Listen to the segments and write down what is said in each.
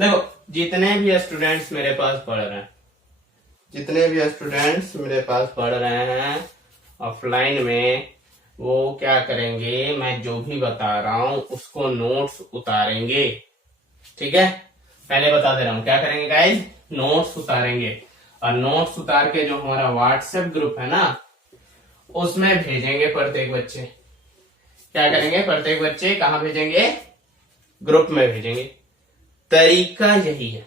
देखो जितने भी स्टूडेंट्स मेरे पास पढ़ रहे हैं, जितने भी स्टूडेंट्स मेरे पास पढ़ रहे हैं ऑफलाइन में, वो क्या करेंगे, मैं जो भी बता रहा हूं उसको नोट्स उतारेंगे। ठीक है, पहले बता दे रहा हूं क्या करेंगे गाइज, नोट्स उतारेंगे। और नोट्स उतार के जो हमारा व्हाट्सएप ग्रुप है ना, उसमें भेजेंगे प्रत्येक बच्चे। क्या करेंगे, प्रत्येक बच्चे कहां भेजेंगे, ग्रुप में भेजेंगे। तरीका यही है।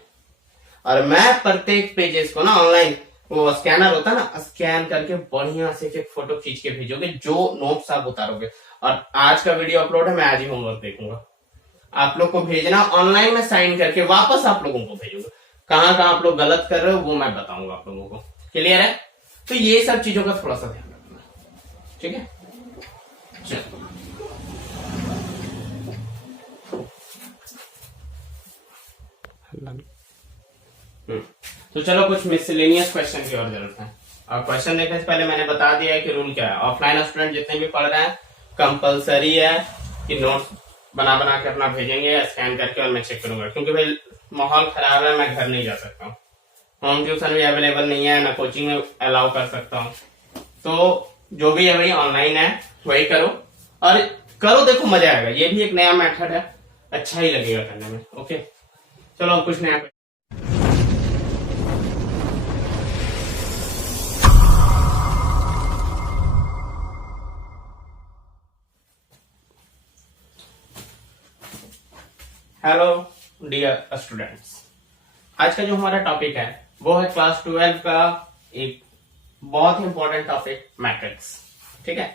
और मैं प्रत्येक पेजेस को ना ऑनलाइन, वो स्कैनर होता है ना, स्कैन करके बढ़िया से एक फोटो खींच के भेजोगे जो नोट्स आप उतारोगे। और आज का वीडियो अपलोड है, मैं आज ही होमवर्क देखूंगा। आप लोग को भेजना ऑनलाइन में साइन करके वापस आप लोगों को भेजूंगा। कहां कहां आप लोग गलत कर रहे हो वो मैं बताऊंगा आप लोगों को। क्लियर है? तो ये सब चीजों का थोड़ा सा ध्यान रखना, ठीक है। चलो तो चलो कुछ मिसलेनियस क्वेश्चन की और जरूरत है। और क्वेश्चन देखने से पहले मैंने बता दिया है कि रूल क्या है। ऑफलाइन स्टूडेंट जितने भी पढ़ रहे हैं कंपलसरी है कि नोट्स बना बना के अपना भेजेंगे स्कैन करके, और मैं चेक करूंगा। क्योंकि भाई माहौल खराब है, मैं घर नहीं जा सकता हूँ, होम ट्यूशन भी अवेलेबल नहीं है, ना कोचिंग में अलाउ कर सकता हूँ। तो जो भी है भाई ऑनलाइन है वही करो, और करो, देखो मजा आएगा। ये भी एक नया मेथड है, अच्छा ही लगेगा करने में। ओके चलो अब कुछ नया। हेलो डियर स्टूडेंट्स, आज का जो हमारा टॉपिक है वो है क्लास 12 का एक बहुत ही इंपॉर्टेंट टॉपिक, मैट्रिक्स। ठीक है,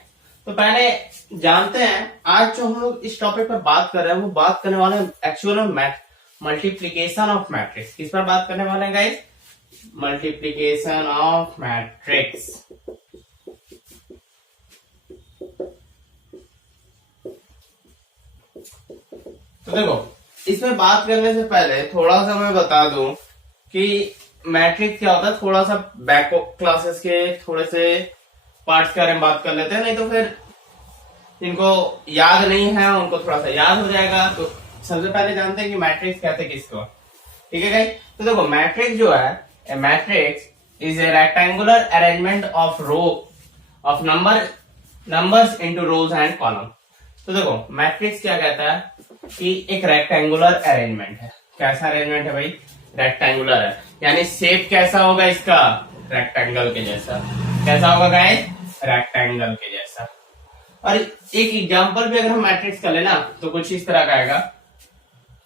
तो पहले जानते हैं आज जो हम लोग इस टॉपिक पर बात कर रहे हैं वो बात करने वाले हैं एक्चुअल में मल्टीप्लीकेशन ऑफ मैट्रिक्स। किस पर बात करने वाले हैं गाइस, मल्टीप्लीकेशन ऑफ मैट्रिक्स। तो देखो इसमें बात करने से पहले थोड़ा सा मैं बता दूं कि मैट्रिक्स क्या होता है। थोड़ा सा बैक क्लासेस के थोड़े से पार्ट्स के बारे में बात कर लेते हैं, नहीं तो फिर जिनको याद नहीं है उनको थोड़ा सा याद हो जाएगा। तो सबसे पहले जानते हैं कि मैट्रिक्स कहते हैं किसको। ठीक है गाइस, तो देखो मैट्रिक्स जो है, matrix is a rectangular arrangement of row of numbers into rows and column. तो देखो मैट्रिक्स क्या कहता है कि एक रेक्टेंगुलर अरेंजमेंट है। कैसा अरेंजमेंट है भाई, रेक्टेंगुलर है, यानी शेप कैसा होगा इसका, रेक्टेंगल के जैसा। कैसा होगा गाइस, रेक्टेंगल के जैसा। और एक एग्जांपल भी अगर हम मैट्रिक्स कर लेना तो कुछ इस तरह का आएगा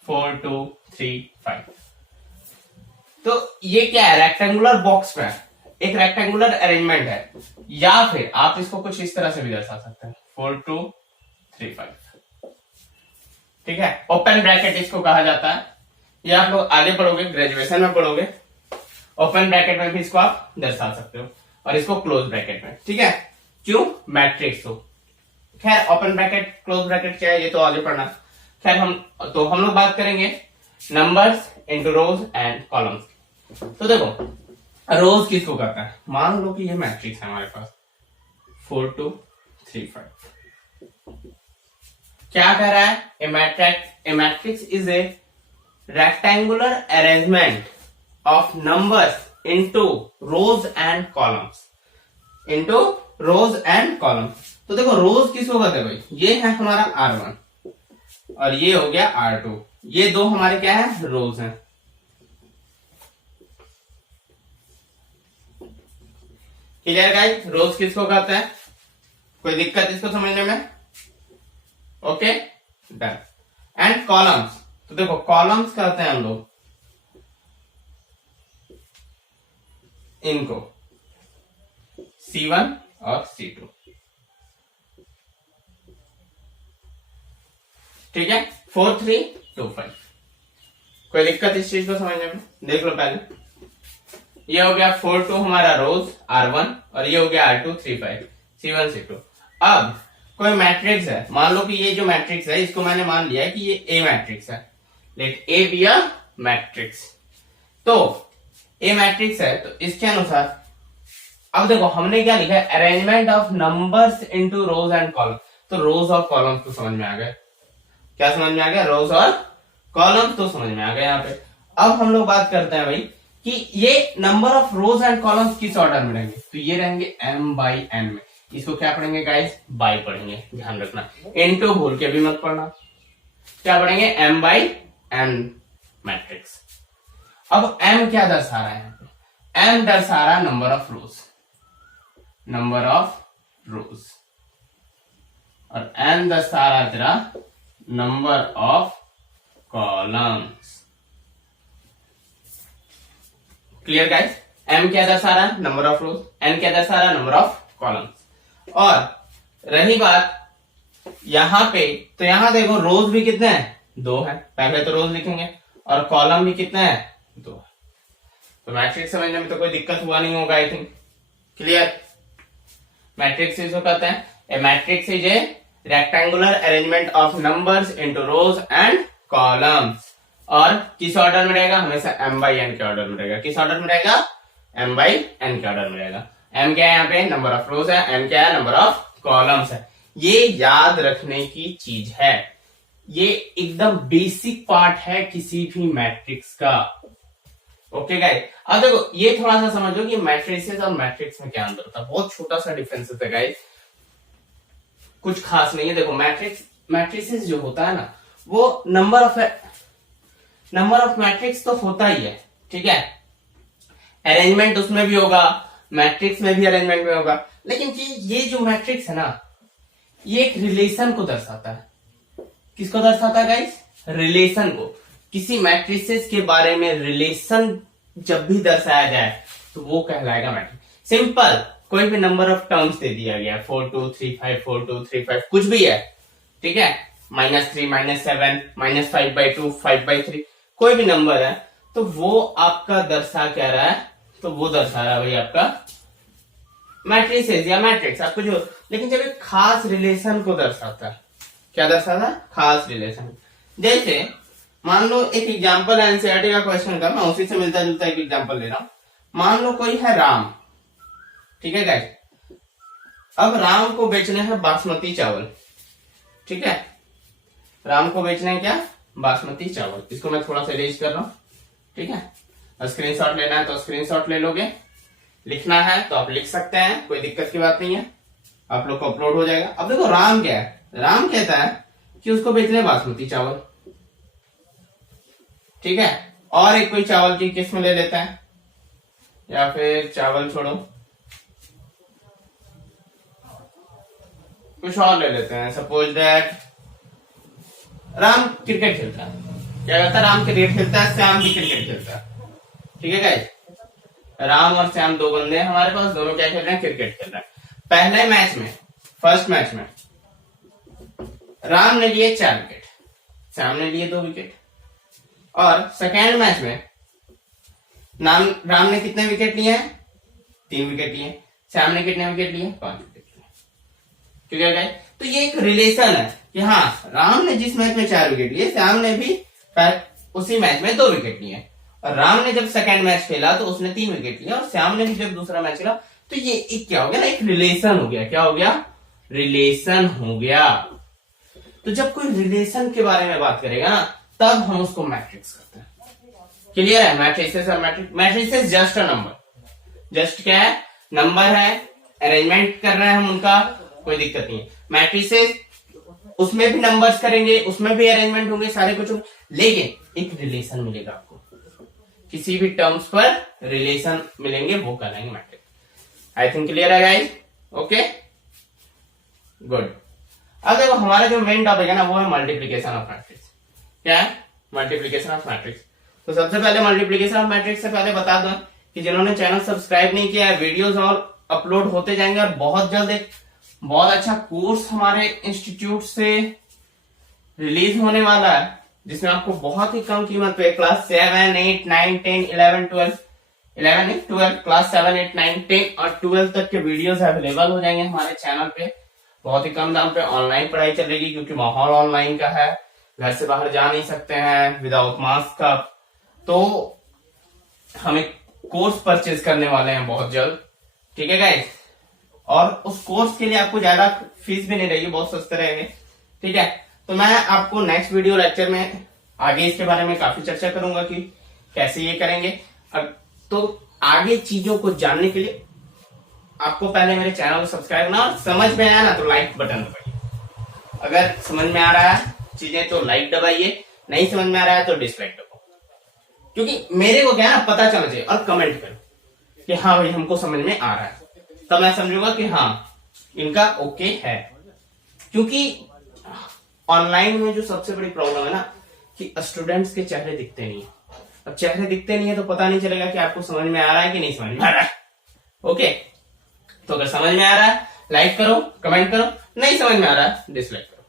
4 2 3 5। तो ये क्या है, रेक्टेंगुलर बॉक्स में एक रेक्टेंगुलर अरेंजमेंट है। या फिर आप इसको कुछ इस तरह से भी दर्शा सकते हैं 4 2 3 5। ठीक है, ओपन ब्रैकेट इसको कहा जाता है। ये आप लोग आगे पढ़ोगे, ग्रेजुएशन में पढ़ोगे, ओपन ब्रैकेट में भी इसको आप दर्शा सकते हो, और इसको क्लोज ब्रैकेट में। ठीक है, क्यों, मैट्रिक्स हो। खैर ओपन ब्रैकेट क्लोज ब्रैकेट क्या है ये तो आगे पढ़ना। खैर हम लोग बात करेंगे numbers into rows and columns. तो देखो रोज किसको कहता है, मान लो कि ये मैट्रिक्स है हमारे पास 4 2 3 5। क्या कह रहा है, a matrix is a rectangular arrangement of numbers into rows and columns, into rows and columns. तो देखो रोज किसको कहते हैं भाई, ये है हमारा R1 और ये हो गया R2। ये दो हमारे क्या है, रोज हैं। क्लियर गाइस, रोज किसको कहते हैं, कोई दिक्कत इसको समझने में? Okay done. एंड कॉलम्स, तो देखो कॉलम्स कहते हैं हम लोग इनको C1 और C2। ठीक है, 4 3 2 5। कोई दिक्कत इस चीज को समझने में? देख लो पहले, ये हो गया 4 2 हमारा रोज R1 और ये हो गया R2 3 5 C1 C2। अब कोई मैट्रिक्स है, मान लो कि ये जो मैट्रिक्स है इसको मैंने मान लिया है कि ये ए मैट्रिक्स है, let A be a matrix. तो ए मैट्रिक्स है तो इसके अनुसार अब देखो हमने क्या लिखा है, arrangement of numbers into rows and column. तो रोज और कॉलम्स तो समझ में आ गए, क्या समझ में आ गया, रोज और कॉलम्स तो समझ में आ गए यहाँ पे। अब हम लोग बात करते हैं भाई कि ये number of rose and columns किस ऑर्डर में रहेंगे, तो ये रहेंगे m बाई n में। इसको क्या पढ़ेंगे गाइस, बाई पढ़ेंगे, ध्यान रखना, इनटू भूल के भी मत पढ़ना। क्या पढ़ेंगे, m बाई n मैट्रिक्स। अब m क्या दर्शा रहा है यहाँ पे, m दर्शा रहा है number of rows, number of रोज, और n दर्शा रहा है तेरा number of columns. Clear guys, m क्या दर्शा रहा है, नंबर ऑफ रोज, n क्या दर्शा रहा है, नंबर ऑफ कॉलम्स। और रही बात यहां पे, तो यहां देखो रोज भी कितने हैं, 2 है, पहले तो रोज लिखेंगे, और कॉलम भी कितने हैं, 2 है। तो मैट्रिक्स समझने में तो कोई दिक्कत हुआ नहीं होगा आई थिंक। क्लियर, मैट्रिक्स इसको कहते हैं, a matrix is a rectangular arrangement of numbers into rows and columns. और किस ऑर्डर में रहेगा, हमेशा m बाई n के ऑर्डर में रहेगा। किस ऑर्डर में रहेगा, m बाई n के ऑर्डर में रहेगा। m क्या है यहाँ पे, नंबर ऑफ रोज है, n क्या है, नंबर ऑफ कॉलम्स है। ये याद रखने की चीज है, ये एकदम बेसिक पार्ट है किसी भी मैट्रिक्स का। ओके गाइस, अब देखो ये थोड़ा सा समझो कि मैट्रिसेस और मैट्रिक्स में क्या अंतर होता है। बहुत छोटा सा डिफरेंस है गाइस, कुछ खास नहीं है। देखो मैट्रिसेस जो होता है ना, वो नंबर ऑफ मैट्रिक्स तो होता ही है, ठीक है, अरेंजमेंट उसमें भी होगा, मैट्रिक्स में भी अरेंजमेंट में होगा, लेकिन ये जो मैट्रिक्स है ना, ये एक रिलेशन को दर्शाता है। किसको दर्शाता है गाइस, रिलेशन को। किसी मैट्रिसेस के बारे में रिलेशन जब भी दर्शाया जाए तो वो कहलाएगा मैट्रिक्स। सिंपल, कोई भी नंबर ऑफ टर्म्स दे दिया गया, 4 2 3 5 4 2 3 5 कुछ भी है, ठीक है, -3 -7 -5/2 5/3 कोई भी नंबर है, तो वो आपका दर्शा क्या रहा है, तो वो दर्शा रहा है भाई आपका मैट्रिसेस या मैट्रिक्स, आपको जो। लेकिन जब एक खास रिलेशन को दर्शाता है, क्या दर्शाता है, खास रिलेशन। जैसे मान लो एक एग्जांपल एनसीईआरटी का क्वेश्चन था, मैं उसी से मिलता जुलता एक एग्जांपल ले रहा हूं। मान लो कोई है राम, ठीक है गाइस, अब राम को बेचने हैं बासमती चावल, ठीक है, राम को बेचने हैं क्या, बासमती चावल। इसको मैं थोड़ा सा इरेज कर रहा हूं, ठीक है। स्क्रीनशॉट लेना है तो स्क्रीनशॉट ले लोगे, लिखना है तो आप लिख सकते हैं, कोई दिक्कत की बात नहीं है, आप लोग को अपलोड हो जाएगा। अब देखो राम क्या है, राम कहता है कि उसको बेचने बासमती चावल, ठीक है, और एक कोई चावल की किस्म ले लेता है, या फिर चावल छोड़ो कुछ और ले लेते हैं। सपोज दैट राम क्रिकेट खेलता है, क्या कहता है, राम क्रिकेट खेलता है, श्याम भी क्रिकेट खेलता है, ठीक है गाइस। राम और श्याम 2 बंदे हैं हमारे पास, दोनों क्या खेल रहे हैं, क्रिकेट खेल रहे हैं। पहले मैच में, फर्स्ट मैच में राम ने लिए 4 विकेट, श्याम ने लिए 2 विकेट। और सेकेंड मैच में राम ने कितने विकेट लिए हैं, 3 विकेट लिए, श्याम ने कितने विकेट लिए, 5 विकेट लिए, ठीक है गाइस। तो ये एक रिलेशन है कि हाँ, राम ने जिस मैच में 4 विकेट लिए, श्याम ने भी उसी मैच में 2 विकेट लिए। और राम ने जब सेकंड मैच खेला तो उसने 3 विकेट लिया, और श्याम ने भी जब दूसरा मैच खेला, तो ये एक क्या हो गया ना, एक रिलेशन हो गया। क्या हो गया, रिलेशन हो गया। तो जब कोई रिलेशन के बारे में बात करेगा ना, तब हम उसको मैट्रिक्स करते हैं। क्लियर है, मैट्रिसेस और matrices just a number, just क्या है, नंबर है, अरेंजमेंट कर रहे हैं हम उनका, कोई दिक्कत नहीं है। मैट्रिसेस उसमें भी नंबर्स करेंगे, उसमें भी अरेंजमेंट होंगे, सारे कुछ होंगे, लेकिन एक रिलेशन मिलेगा आपको, किसी भी टर्म्स पर रिलेशन मिलेंगे, वो कहलाएंगे मैट्रिक्स। आई थिंक क्लियर है गाइस, ओके गुड। अब देखो हमारा जो मेन टॉपिक है ना, वो है मल्टीप्लीकेशन ऑफ मैट्रिक्स। क्या है, मल्टीप्लीकेशन ऑफ मैट्रिक्स। तो सबसे पहले मल्टीप्लीकेशन ऑफ मैट्रिक्स से पहले बता दो कि जिन्होंने चैनल सब्सक्राइब नहीं किया है, वीडियोस और अपलोड होते जाएंगे, और बहुत जल्द एक बहुत अच्छा कोर्स हमारे इंस्टीट्यूट से रिलीज होने वाला है, जिसमें आपको बहुत ही कम कीमत पे क्लास 7, 8, 9, 10, 11, 12 क्लास 7, 8, 9, 10 और 12 तक के वीडियोस अवेलेबल हो जाएंगे हमारे चैनल पे। बहुत ही कम दाम पे ऑनलाइन पढ़ाई चलेगी, क्योंकि माहौल ऑनलाइन का है, घर से बाहर जा नहीं सकते हैं विदाउट मास्क का। तो हम एक कोर्स परचेज करने वाले हैं बहुत जल्द, ठीक है गाइस। और उस कोर्स के लिए आपको ज्यादा फीस भी नहीं रहेगी, बहुत सस्ते रहेंगे, ठीक है। तो मैं आपको नेक्स्ट वीडियो लेक्चर में आगे इसके बारे में काफी चर्चा करूंगा कि कैसे ये करेंगे। तो आगे चीजों को जानने के लिए आपको पहले मेरे चैनल को सब्सक्राइब करना, और समझ में आया ना तो लाइक बटन दबाइए। अगर समझ में आ रहा है चीजें तो लाइक दबाइए, नहीं समझ में आ रहा है तो डिसलाइक दबाओ, क्योंकि मेरे को क्या है ना पता चलना चाहिए। और कमेंट करो कि हाँ भाई हमको समझ में आ रहा है, तब मैं समझूंगा कि हाँ इनका ओके है। क्योंकि ऑनलाइन में जो सबसे बड़ी प्रॉब्लम है ना कि स्टूडेंट्स के चेहरे दिखते नहीं है। अब चेहरे दिखते नहीं है तो पता नहीं चलेगा कि आपको समझ में आ रहा है कि नहीं समझ में आ रहा है। ओके, तो अगर समझ में आ रहा है लाइक करो, कमेंट करो, नहीं समझ में आ रहा है डिसलाइक करो,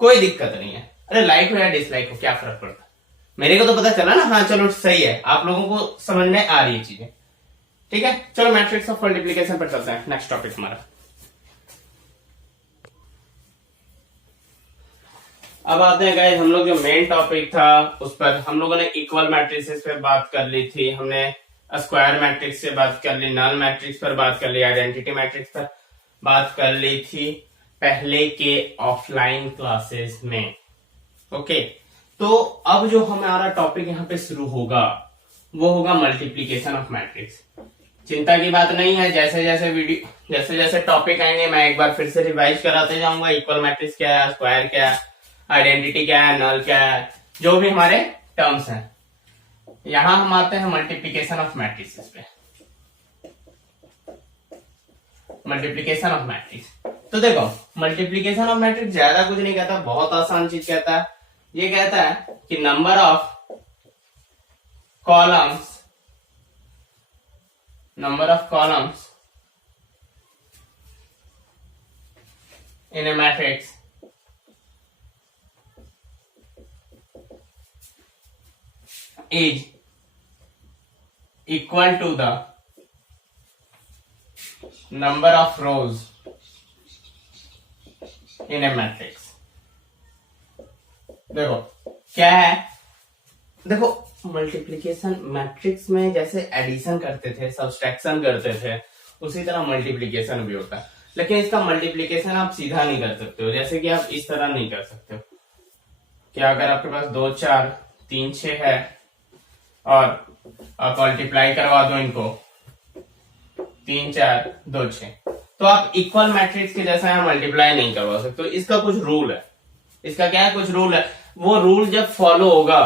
कोई दिक्कत नहीं है। अरे लाइक हो या डिसलाइक हो क्या फर्क पड़ता है, मेरे को तो पता चला ना, हाँ चलो सही है, आप लोगों को समझ में आ रही है चीजें। ठीक है, चलो मैट्रिक्स ऑफ मल्टीप्लिकेशन पर चलते हैं। नेक्स्ट टॉपिक हमारा। अब आते हैं गाइस, हम लोग जो मेन टॉपिक था उस पर हम लोगों ने इक्वल मैट्रिसेस पे बात कर ली थी, हमने स्क्वायर मैट्रिक्स से बात कर ली, नल मैट्रिक्स पर बात कर ली, आइडेंटिटी मैट्रिक्स पर बात कर ली थी पहले के ऑफलाइन क्लासेस में। ओके, तो अब जो हमारा टॉपिक यहाँ पे शुरू होगा वो होगा मल्टीप्लीकेशन ऑफ मैट्रिक्स। चिंता की बात नहीं है, जैसे जैसे टॉपिक आएंगे मैं एक बार फिर से रिवाइज कराते जाऊंगा। इक्वल मैट्रिक्स क्या है, स्क्वायर क्या है, आइडेंटिटी क्या है, नल क्या है, जो भी हमारे टर्म्स हैं। यहां हम आते हैं मल्टीप्लीकेशन ऑफ मैट्रिक्स पे। मल्टीप्लीकेशन ऑफ मैट्रिक्स, तो देखो मल्टीप्लीकेशन ऑफ मैट्रिक्स ज्यादा कुछ नहीं कहता, बहुत आसान चीज कहता है। ये कहता है कि number of columns in a matrix is equal to the number of rows in a matrix। देखो क्या है, देखो मल्टीप्लिकेशन मैट्रिक्स में जैसे एडिशन करते थे, सब्सट्रैक्शन करते थे, उसी तरह मल्टीप्लिकेशन भी होता है। लेकिन इसका मल्टीप्लिकेशन आप सीधा नहीं कर सकते हो, जैसे कि आप इस तरह नहीं कर सकते हो कि अगर आपके पास 2 4 3 6 है और आप मल्टीप्लाई करवा दो इनको 3 4 2 6, तो आप इक्वल मैट्रिक्स के जैसा यहाँ मल्टीप्लाई नहीं करवा सकते। तो इसका कुछ रूल है, इसका क्या है, कुछ रूल है। वो रूल जब फॉलो होगा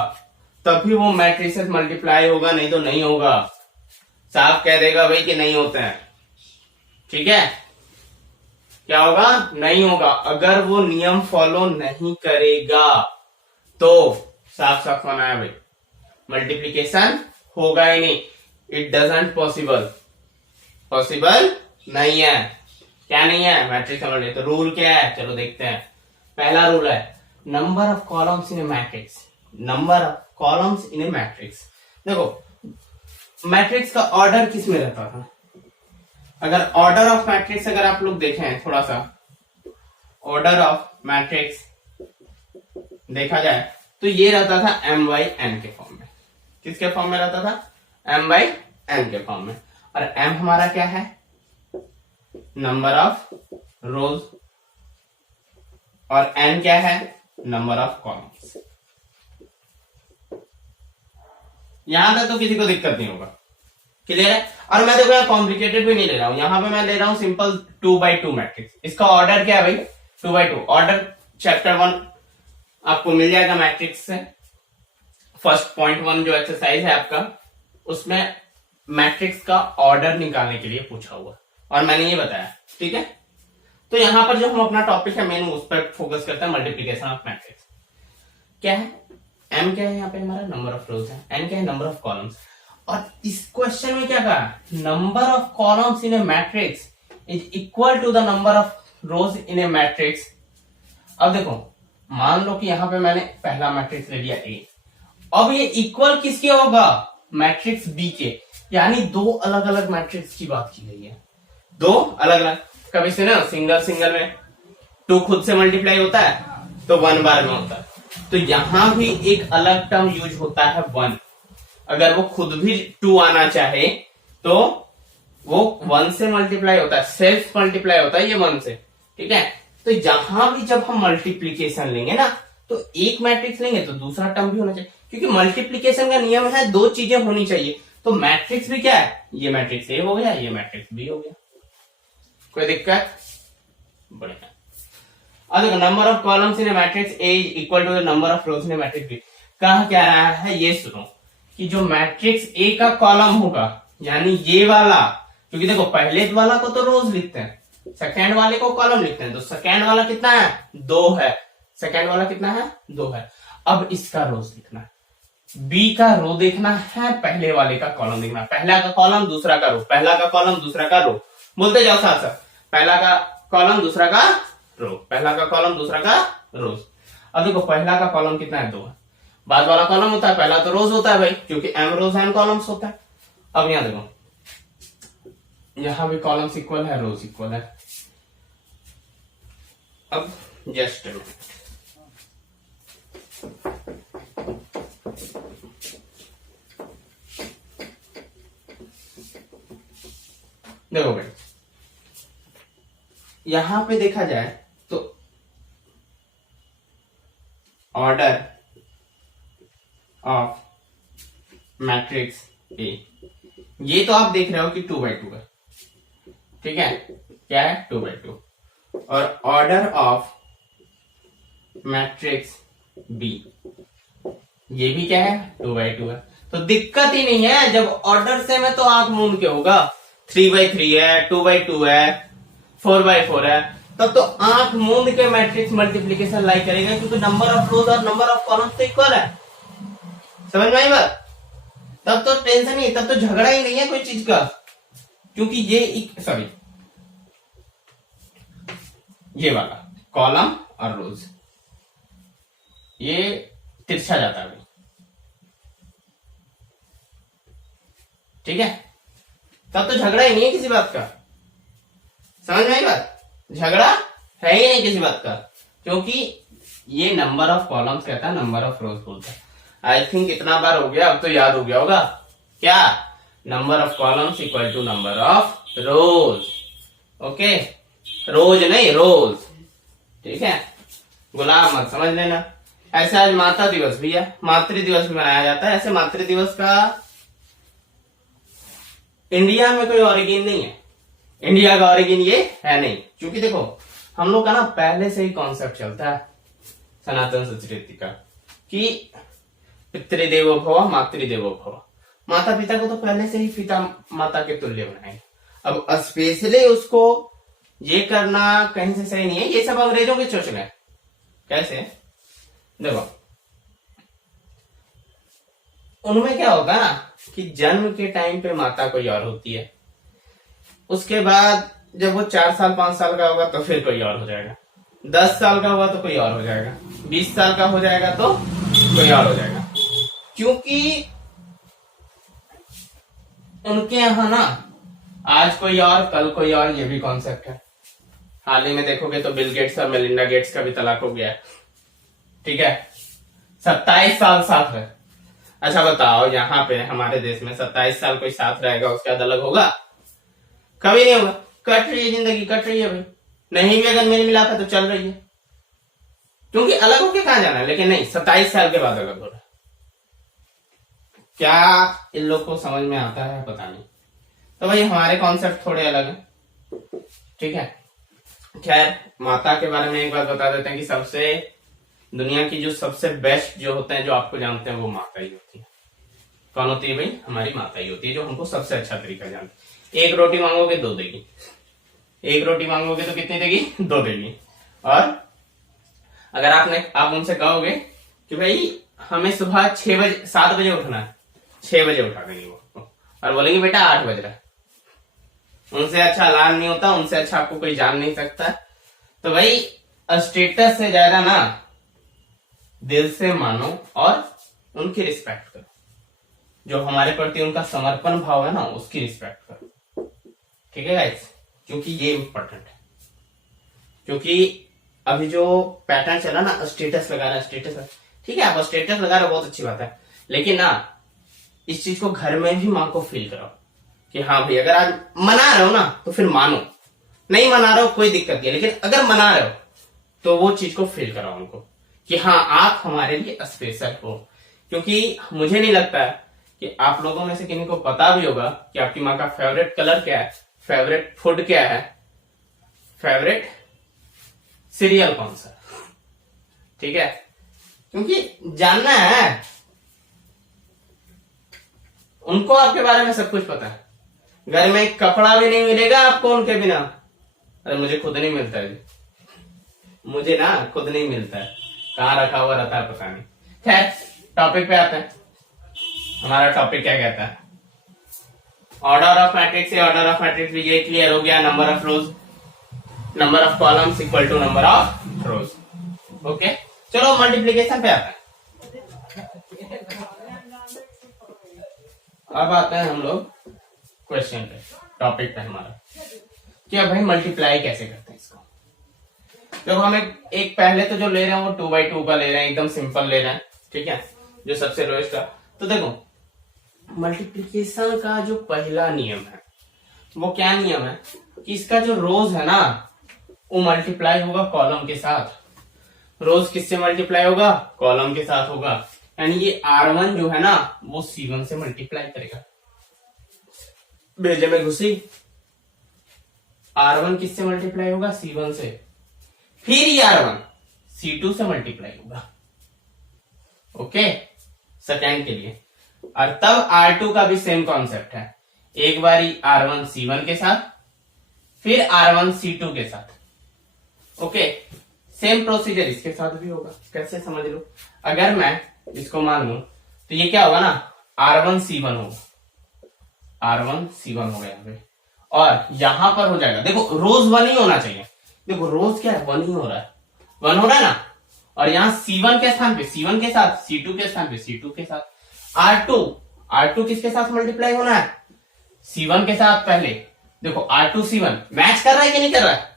तभी वो मैट्रिसेस मल्टीप्लाई होगा, नहीं तो नहीं होगा। साफ कह देगा भाई कि नहीं होते हैं, ठीक है, क्या होगा, नहीं होगा। अगर वो नियम फॉलो नहीं करेगा तो साफ साफ माना है भाई मल्टीप्लिकेशन होगा ही नहीं। इट डजंट पॉसिबल नहीं है। क्या नहीं है, मैट्रिक्स समझ। तो रूल क्या है, चलो देखते हैं। पहला रूल है number of columns in A matrix. Number of columns in A matrix, देखो मैट्रिक्स का ऑर्डर किस में रहता था। अगर ऑर्डर ऑफ मैट्रिक्स अगर आप लोग देखें, थोड़ा सा ऑर्डर ऑफ मैट्रिक्स देखा जाए तो ये रहता था m/n के फॉर्म में। किसके फॉर्म में रहता था, m/n के फॉर्म में। और m हमारा क्या है, नंबर ऑफ रोज, और n क्या है, नंबर ऑफ कॉलम्स। यहां तक तो किसी को दिक्कत नहीं होगा, क्लियर है। और मैं देखो यहाँ कॉम्प्लिकेटेड भी नहीं ले रहा हूं, यहां पे मैं ले रहा हूं सिंपल 2x2 मैट्रिक्स। इसका ऑर्डर क्या है भाई, 2x2। ऑर्डर चैप्टर 1 आपको मिल जाएगा मैट्रिक्स से। फर्स्ट पॉइंट 1 जो एक्सरसाइज है आपका, उसमें मैट्रिक्स का ऑर्डर निकालने के लिए पूछा हुआ और मैंने ये बताया, ठीक है। तो यहां पर जो हम अपना टॉपिक है मेन उस पर फोकस करते हैं, मल्टीप्लिकेशन ऑफ मैट्रिक्स। क्या है, m क्या है यहाँ पे हमारा, नंबर ऑफ रोज है, n क्या है, नंबर ऑफ कॉलम्स। और इस क्वेश्चन में क्या कहा, number of columns in A matrix is equal to the number of rows in A matrix. अब देखो मान लो कि यहां पे मैंने पहला मैट्रिक्स ले लिया A, अब ये इक्वल किसके होगा, मैट्रिक्स B के। यानी दो अलग अलग मैट्रिक्स की बात की गई है, दो अलग अलग। कभी से ना सिंगल में 2 खुद से मल्टीप्लाई होता है तो 1 बार में होता है, तो यहां भी एक अलग टर्म यूज होता है 1। अगर वो खुद भी 2 आना चाहे तो वो 1 से मल्टीप्लाई होता है, सेल्फ मल्टीप्लाई होता है ये 1 से, ठीक है। तो यहां भी जब हम मल्टीप्लीकेशन लेंगे ना तो एक मैट्रिक्स लेंगे तो दूसरा टर्म भी होना चाहिए। क्योंकि मल्टीप्लीकेशन का नियम है, दो चीजें होनी चाहिए। तो मैट्रिक्स भी क्या है, ये मैट्रिक्स ए हो गया, ये मैट्रिक्स बी हो गया। कोई दिक्कत? बढ़िया। अब देखो, number of columns in matrix A equal to the number of rows in matrix B. कहा क्या रहा है, ये सुनो कि जो मैट्रिक्स ए का कॉलम होगा, यानी ये वाला, क्योंकि देखो पहले वाला को तो रोज लिखते हैं, सेकेंड वाले को कॉलम लिखते हैं, तो सेकेंड वाला कितना है, 2 है। सेकेंड वाला कितना है, 2 है। अब इसका रोज लिखना है, बी का रो देखना है, पहले वाले का कॉलम देखना है। पहला का कॉलम दूसरा का रो, पहला का कॉलम दूसरा का रो, बोलते जाओ साथ साथ, पहला का कॉलम दूसरा का रो, पहला का कॉलम दूसरा का रोज। अब देखो पहला का कॉलम कितना है, 2 है। बाद वाला कॉलम होता है, पहला तो रोज होता है भाई, क्योंकि एम रोज एन कॉलम्स होता है। अब यहां देखो, यहां भी कॉलम्स इक्वल है, रोज इक्वल है। अब जस्ट देखो भाई, यहां पे देखा जाए तो ऑर्डर ऑफ मैट्रिक्स ए, ये तो आप देख रहे हो कि 2x2 है, ठीक है, क्या है 2x2। और ऑर्डर ऑफ मैट्रिक्स बी, ये भी क्या है 2x2 है। तो दिक्कत ही नहीं है, जब ऑर्डर से में तो आंख मूंद के होगा, 3x3 है, 2x2 है, 4x4 है, तब तो आंख मूंद के मैट्रिक्स मल्टीप्लीकेशन लाइक करेगा, क्योंकि नंबर ऑफ रोज और नंबर ऑफ कॉलम्स तो इक्वल है। समझ में आई बात? तब तो टेंशन नहीं, तब तो झगड़ा ही नहीं है कोई चीज का, क्योंकि ये वाला कॉलम और रोज ये तिरछा जाता है, ठीक है, तब तो झगड़ा ही नहीं है किसी बात का। समझ में आई बात? झगड़ा है ही नहीं किसी बात का, क्योंकि ये नंबर ऑफ कॉलम्स कहता है, नंबर ऑफ रोज बोलता है। आई थिंक इतना बार हो गया, अब तो याद हो गया होगा, क्या, number of columns equal to number of rows. Okay, rows नहीं रोज, ठीक है, गुलाम मत समझ लेना। ऐसे आज माता दिवस भी है, मातृ दिवस भी मनाया जाता है। ऐसे मातृ दिवस का इंडिया में कोई ऑरिजिन नहीं है, इंडिया का ऑरिजिन ये है नहीं, क्योंकि देखो हम लोग का ना पहले से ही कॉन्सेप्ट चलता है सनातन संस्कृति का कि पितृदेवो भव मातृदेवो भव, माता पिता को तो पहले से ही पिता माता के तुल्य बनाए। अब स्पेशली उसको ये करना कहीं से सही नहीं है, ये सब अंग्रेजों के चोचले हैं। कैसे? देखो उनमें क्या होगा ना कि जन्म के टाइम पे माता कोई और होती है, उसके बाद जब वो 4 साल 5 साल का होगा तो फिर कोई और हो जाएगा, 10 साल का हुआ तो कोई और हो जाएगा, 20 साल का हो जाएगा तो कोई और हो जाएगा, क्योंकि उनके यहां ना आज कोई और कल कोई और, ये भी कॉन्सेप्ट है। हाल ही में देखोगे तो बिल गेट्स और मेलिंडा गेट्स का भी तलाक हो गया है, ठीक है, 27 साल साथ है। अच्छा बताओ, यहाँ पे हमारे देश में 27 साल कोई साथ रहेगा, उसके बाद अलग होगा? कभी नहीं होगा। कट रही है जिंदगी, कट रही है भाई, नहीं भी अगर मेल मिलाप है तो चल रही है, क्योंकि अलग होके कहां जाना है, लेकिन नहीं 27 साल के बाद अलग हो रहा है। क्या इन लोग को समझ में आता है पता नहीं। तो भाई हमारे कॉन्सेप्ट थोड़े अलग हैं, ठीक है। खैर, माता के बारे में एक बात बता देते हैं कि सबसे दुनिया की जो सबसे बेस्ट जो होते हैं, जो आपको जानते हैं, वो माता ही होती है। कौन होती है भाई? हमारी माता ही होती है, जो हमको सबसे अच्छा तरीका जानती है। एक रोटी मांगोगे 2 देगी, एक रोटी मांगोगे तो कितनी देगी? 2 देगी। और अगर आप उनसे कहोगे कि भाई हमें सुबह 6 बजे 7 बजे उठना है, 6 बजे उठा देंगे वो, और बोलेंगे बेटा 8 बज रहा है। उनसे अच्छा अलार्म नहीं होता, उनसे अच्छा आपको कोई जान नहीं सकता। तो भाई स्टेटस से ज्यादा ना दिल से मानो और उनकी रिस्पेक्ट करो, जो हमारे प्रति उनका समर्पण भाव है ना, उसकी रिस्पेक्ट करो, ठीक है गाइस, क्योंकि ये इंपॉर्टेंट है। क्योंकि अभी जो पैटर्न चला ना, स्टेटस लगाना, स्टेटस, ठीक है, आप स्टेटस लगा रहे हो, बहुत अच्छी बात है, लेकिन ना इस चीज को घर में भी माँ को फील कराओ कि हाँ भाई, अगर आज मना रहे हो ना तो फिर मानो, नहीं मना रहे हो कोई दिक्कत नहीं, लेकिन अगर मना रहे हो तो वो चीज को फील कराओ उनको कि हाँ आप हमारे लिए स्पेशल हो, क्योंकि मुझे नहीं लगता है कि आप लोगों में से किन्हीं को पता भी होगा कि आपकी माँ का फेवरेट कलर क्या है, फेवरेट फूड क्या है, फेवरेट सीरियल कौन सा। ठीक है, क्योंकि जानना है, उनको आपके बारे में सब कुछ पता है। घर में एक कपड़ा भी नहीं मिलेगा आपको उनके बिना। अरे मुझे खुद नहीं मिलता है, मुझे ना खुद नहीं मिलता है, कहाँ रखा हुआ रहता है पता नहीं। खैर टॉपिक पे आते हैं। हमारा टॉपिक क्या कहता है, ऑर्डर ऑफ मैट्रिक्स से ऑर्डर ऑफ मैट्रिक्स भी ये क्लियर हो गया। Number of rows, number of columns equal to number of rows. Okay, चलो मल्टीप्लीकेशन पे आते हैं। अब आते हैं हम लोग क्वेश्चन पे, टॉपिक पे हमारा क्या भाई मल्टीप्लाई कैसे करते हैं इसको। देखो हम एक पहले तो जो ले रहे हैं वो 2/2 का ले रहे हैं, एकदम सिंपल ले रहे हैं। ठीक है, जो सबसे लोएस्ट का। तो देखो मल्टीप्लिकेशन का जो पहला नियम है वो क्या नियम है कि इसका जो रोज है ना वो मल्टीप्लाई होगा कॉलम के साथ। रोज किससे मल्टीप्लाई होगा, कॉलम के साथ होगा। यानी ये R1 जो है ना वो C1 से मल्टीप्लाई करेगा। भेजे में घुसी, R1 किससे मल्टीप्लाई होगा, C1 से। फिर ये R1 C2 से मल्टीप्लाई होगा। ओके, सेकेंड के लिए। और तब R2 का भी सेम कॉन्सेप्ट है, एक बारी R1 C1 के साथ, फिर R1 C2 के साथ। ओके, सेम प्रोसीजर इसके साथ भी होगा। कैसे समझ लो, अगर मैं इसको मान लू तो ये क्या होगा ना, R1 C1 होगा, R1 C1 होगा यहाँ पे, और यहां पर हो जाएगा। देखो रोज 1 ही होना चाहिए। देखो रोज क्या है, 1 ही हो रहा है, 1 हो रहा है ना। और यहाँ C1 के स्थान पे C1 के साथ, C2 के स्थान पे C2 के साथ। R2 किसके साथ मल्टीप्लाई होना है, C1 के साथ। पहले देखो R2 C1 मैच कर रहा है कि नहीं कर रहा है,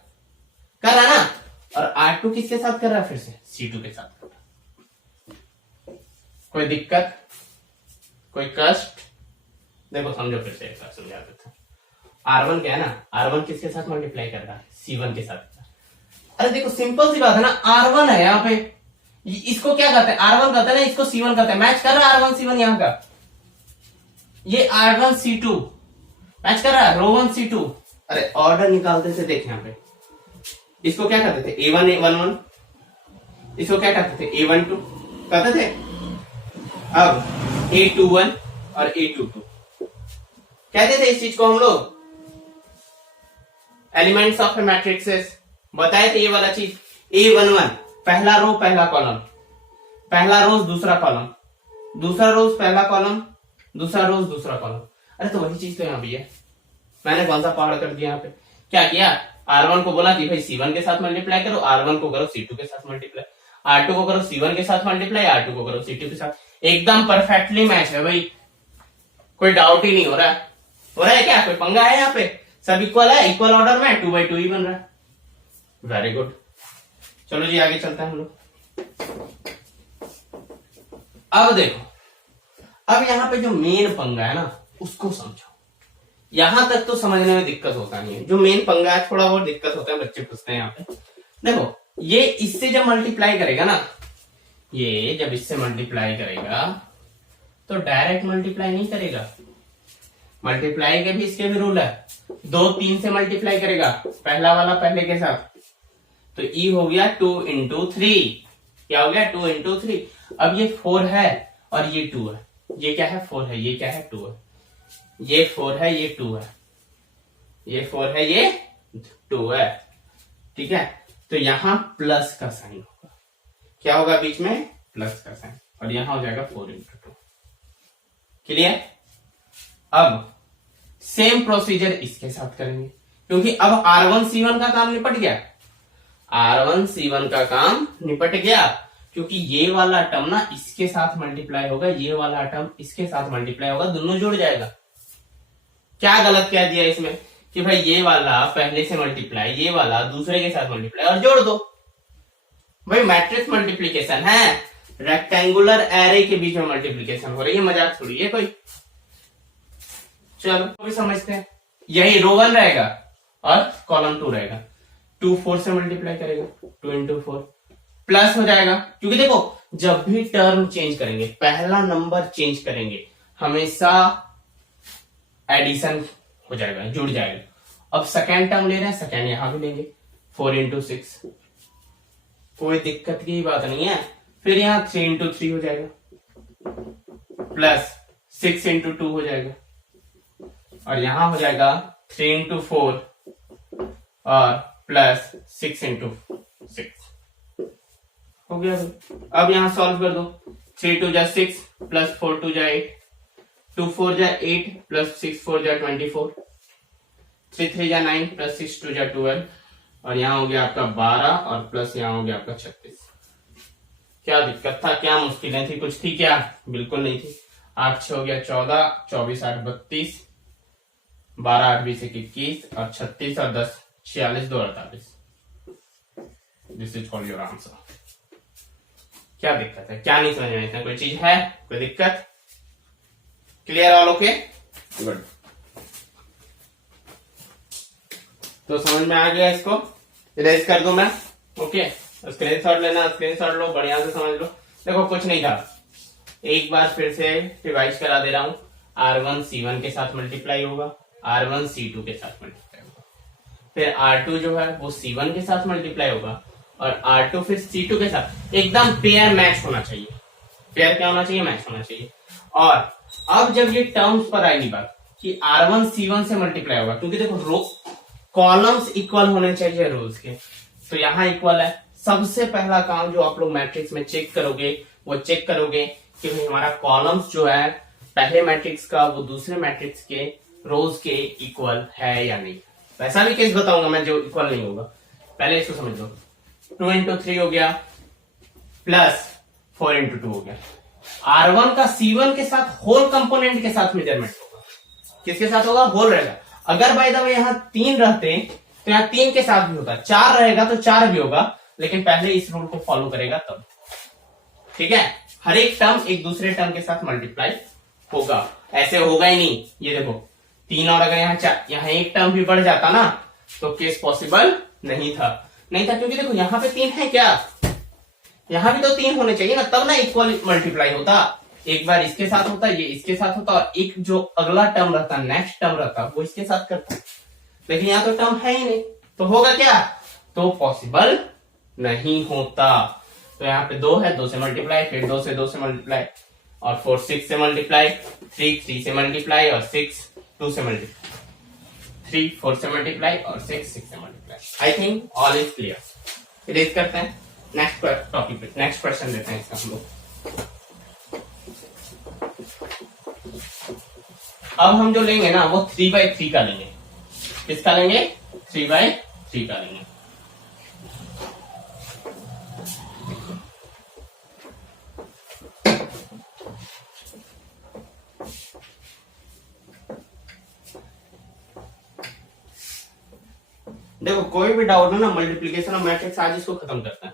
कर रहा है ना। और R2 किसके साथ कर रहा है, फिर से C2 के साथ कर रहा है। कोई दिक्कत, कोई कष्ट? देखो समझो, फिर से एक बार समझा देता हूं। R1 क्या है ना, R1 किसके साथ मल्टीप्लाई कर रहा है, C1 के साथ। अरे देखो सिंपल सी बात है ना, R1 है यहाँ पे, इसको क्या कहते हैं, R1 कहते हैं ना, इसको C1 कहते हैं। मैच कर रहा है R1 C1 यहाँ का। ये R1 C2 मैच कर रहा है, रो 1 C2। अरे ऑर्डर निकालते थे, देख यहाँ पे इसको क्या कहते थे, A1 A11, इसको क्या कहते थे, A12 कहते थे। अब A21 और A22 कहते थे इस चीज को हम लोग, एलिमेंट्स ऑफ मैट्रिक्सेस बताए थे। ये वाला चीज A11 पहला रो पहला कॉलम, पहला रोज दूसरा कॉलम, दूसरा रोज पहला कॉलम, दूसरा रोज दूसरा कॉलम। अरे तो वही चीज तो यहाँ भी है। मैंने कौन सा पहाड़ कर दिया यहाँ पे, क्या किया, R1 को बोला कि भाई C1 के साथ मल्टीप्लाई करो, R1 को करो C2 के साथ मल्टीप्लाई, R2 को करो C1 के साथ मल्टीप्लाई, R2 को करो C2 के साथ। एकदम परफेक्टली मैच है भाई, कोई डाउट ही नहीं हो रहा है। हो रहा है क्या, कोई पंगा है यहाँ पे, सब इक्वल है, इक्वल ऑर्डर में 2/2 ही बन रहा है। वेरी गुड, चलो जी आगे चलते हैं हम लोग। अब देखो, अब यहाँ पे जो मेन पंगा है ना उसको समझो। यहां तक तो समझने में दिक्कत होता नहीं है, जो मेन पंगा है थोड़ा बहुत दिक्कत होता है, बच्चे पूछते हैं यहाँ पे। देखो ये इससे जब मल्टीप्लाई करेगा ना, ये जब इससे मल्टीप्लाई करेगा तो डायरेक्ट मल्टीप्लाई नहीं करेगा। मल्टीप्लाई के भी इसके भी रूल है, 2 3 से मल्टीप्लाई करेगा, पहला वाला पहले के साथ। तो E हो गया 2 into 3, क्या हो गया 2 into 3। अब ये 4 है और ये 2 है, ये क्या है 4 है, ये क्या है 2 है, ये 4 है ये 2 है, ये 4 है ये 2 है। ठीक है, तो यहां प्लस का साइन होगा, क्या होगा बीच में, प्लस का साइन, और यहां हो जाएगा 4 into 2। क्लियर। अब सेम प्रोसीजर इसके साथ करेंगे, क्योंकि अब R1 C1 का काम निपट गया, R1 C1 का काम निपट गया, क्योंकि ये वाला टर्म ना इसके साथ मल्टीप्लाई होगा, ये वाला टर्म इसके साथ मल्टीप्लाई होगा, दोनों जुड़ जाएगा। क्या गलत कह दिया इसमें कि भाई ये वाला पहले से मल्टीप्लाई, ये वाला दूसरे के साथ मल्टीप्लाई और जोड़ दो। भाई मैट्रिक्स मल्टीप्लीकेशन है, रेक्टेंगुलर एरे के बीच में मल्टीप्लीकेशन हो रही है, मजाक थोड़ी है कोई। चलो भी समझते हैं, यही रो 1 रहेगा और कॉलम 2 रहेगा। 2 4 से मल्टीप्लाई करेगा, 2 into 4, प्लस हो जाएगा, क्योंकि देखो जब भी टर्म चेंज करेंगे, पहला नंबर चेंज करेंगे, हमेशा एडिशन हो जाएगा, जुड़ जाएगा। अब सेकेंड टर्म ले रहे हैं, सेकेंड यहां भी लेंगे, 4 into 6, कोई दिक्कत की बात नहीं है। फिर यहाँ 3 into 3 हो जाएगा, प्लस 6 into 2 हो जाएगा, और यहां हो जाएगा 3 into 4 और प्लस 6 into 6 हो गया। अब यहां सॉल्व कर दो, 3 2 जा 6 प्लस 4 2 जा 8, 2 4 जा 8 प्लस 6 4 जा 24, 3 3 जा 9 प्लस 6 2 जा 12, और यहां हो गया आपका 12 और प्लस यहां हो गया आपका 36। क्या दिक्कत था, क्या मुश्किलें थी, कुछ थी क्या? बिल्कुल नहीं थी। 8 6 हो गया 14, 24 8 32, 12 8 20 21 और 36 और 10 46 2 48। This is called your answer. क्या दिक्कत है, क्या नहीं समझ में आता, कोई चीज है, कोई दिक्कत? Clear all okay? गुड। तो समझ में आ गया, इसको इरेज कर दूं मैं? ओके, स्क्रीनशॉट लेना, स्क्रीनशॉट लो, बढ़िया से समझ लो। देखो कुछ नहीं था, एक बार फिर से रिवाइज करा दे रहा हूं। R1 C1 के साथ मल्टीप्लाई होगा, R1 C2 के साथ मल्टीप्लाई होगा, फिर R2 जो है वो C1 के साथ मल्टीप्लाई होगा, और R2 फिर C2 के साथ। एकदम पेयर मैच होना चाहिए, पेयर क्या होना चाहिए? मैच होना चाहिए। और अब जब ये टर्म्स पर आएगी बात कि R1 C1 से मल्टीप्लाई होगा, क्योंकि देखो रो कॉलम्स इक्वल होने चाहिए रोज के, तो यहां इक्वल है। सबसे पहला काम जो आप लोग मैट्रिक्स में चेक करोगे, वो चेक करोगे कि भाई हमारा कॉलम्स जो है पहले मैट्रिक्स का वो दूसरे मैट्रिक्स के रोज के इक्वल है या नहीं। वैसा भी केस बताऊंगा मैं जो इक्वल नहीं होगा, पहले इसको समझ लो। 2 into 3 हो गया प्लस 4 into 2 हो गया। R1 का C1 के साथ होल कंपोनेंट के साथ मेजरमेंट होगा, किसके साथ होगा? होल रहेगा। अगर बाय द वे यहां 3 रहते तो यहां 3 के साथ भी होता, 4 रहेगा तो 4 भी होगा, लेकिन पहले इस रूल को फॉलो करेगा तब, ठीक है? हर एक टर्म एक दूसरे टर्म के साथ मल्टीप्लाई होगा, ऐसे होगा ही नहीं। ये देखो 3 और अगर यहाँ एक टर्म भी बढ़ जाता ना तो केस पॉसिबल नहीं था, क्योंकि देखो यहाँ पे 3 है क्या, यहाँ भी तो 3 होने चाहिए ना, तब ना इक्वल मल्टीप्लाई होता। एक बार इसके साथ होता, ये इसके साथ होता, और एक जो अगला टर्म रहता, नेक्स्ट टर्म रहता, वो इसके साथ करता। लेकिन यहाँ तो टर्म है ही नहीं, तो होगा क्या? तो पॉसिबल नहीं होता। तो यहाँ पे 2 है, 2 से मल्टीप्लाई, फिर 2 से 2 से मल्टीप्लाई, और 4 6 से मल्टीप्लाई, 3 3 से मल्टीप्लाई, और 6 2 से मल्टीप्लाई, 3 4 से मल्टीप्लाई, और 6 6 से multiply. I think all is clear. Erase करते हैं, नेक्स्ट टॉपिक पे, नेक्स्ट क्वेश्चन देते हैं इसका हम लोग। अब हम जो लेंगे ना वो 3/3 का लेंगे। किसका लेंगे? 3/3 का लेंगे। देखो कोई भी डाउट है ना मल्टीप्लीकेशन ऑफ मैट्रिक्स, आज इसको खत्म करते हैं,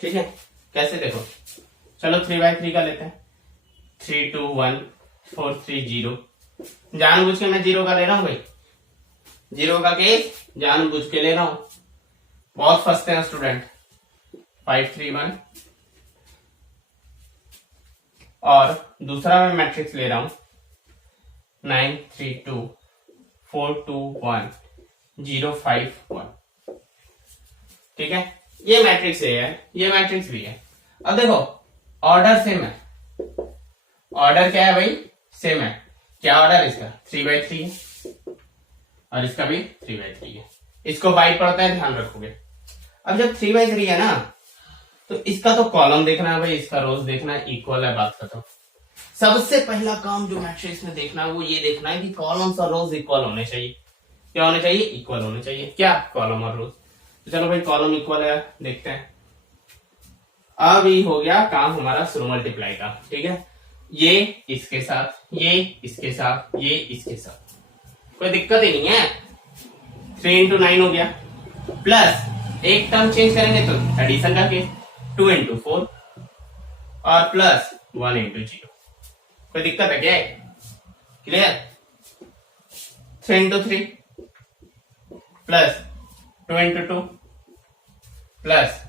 ठीक है? कैसे? देखो चलो 3/3 का लेते हैं। 3 2 1 4 3 0। जानबूझ के मैं 0 का ले रहा हूं भाई, 0 का केस जानबूझ के ले रहा हूं, बहुत फंसते हैं स्टूडेंट। 5 3 1, और दूसरा मैं मैट्रिक्स ले रहा हूं 9 3 2 4 2 1 0 5 1, ठीक है? ये मैट्रिक्स ए है, ये मैट्रिक्स भी है। अब देखो ऑर्डर सेम है, ऑर्डर क्या है भाई? सेम है। क्या ऑर्डर इसका? 3/3 है, और इसका भी 3/3 है। इसको बाई पढ़ते हैं, ध्यान रखोगे। अब जब 3/3 है ना, तो इसका तो कॉलम देखना है भाई, इसका रोज देखना है, इक्वल है, बात खत्म। सबसे पहला काम जो मैट्रिक्स में देखना है वो ये देखना है कि कॉलम्स और रोज इक्वल होने चाहिए। क्या होने चाहिए? इक्वल होने चाहिए। क्या? कॉलम और रोज। तो चलो भाई कॉलम इक्वल है, देखते हैं। अब ये हो गया काम हमारा शुरू मल्टीप्लाई का, ठीक है? ये इसके साथ, ये इसके साथ, ये इसके साथ, कोई दिक्कत ही नहीं है। 3 into 9 हो गया, प्लस एक टर्म चेंज करेंगे तो एडिशन का केस 2 into 4, और प्लस 1 into 0। कोई दिक्कत है क्या? Clear? 3 into 3 plus 2 into 2 plus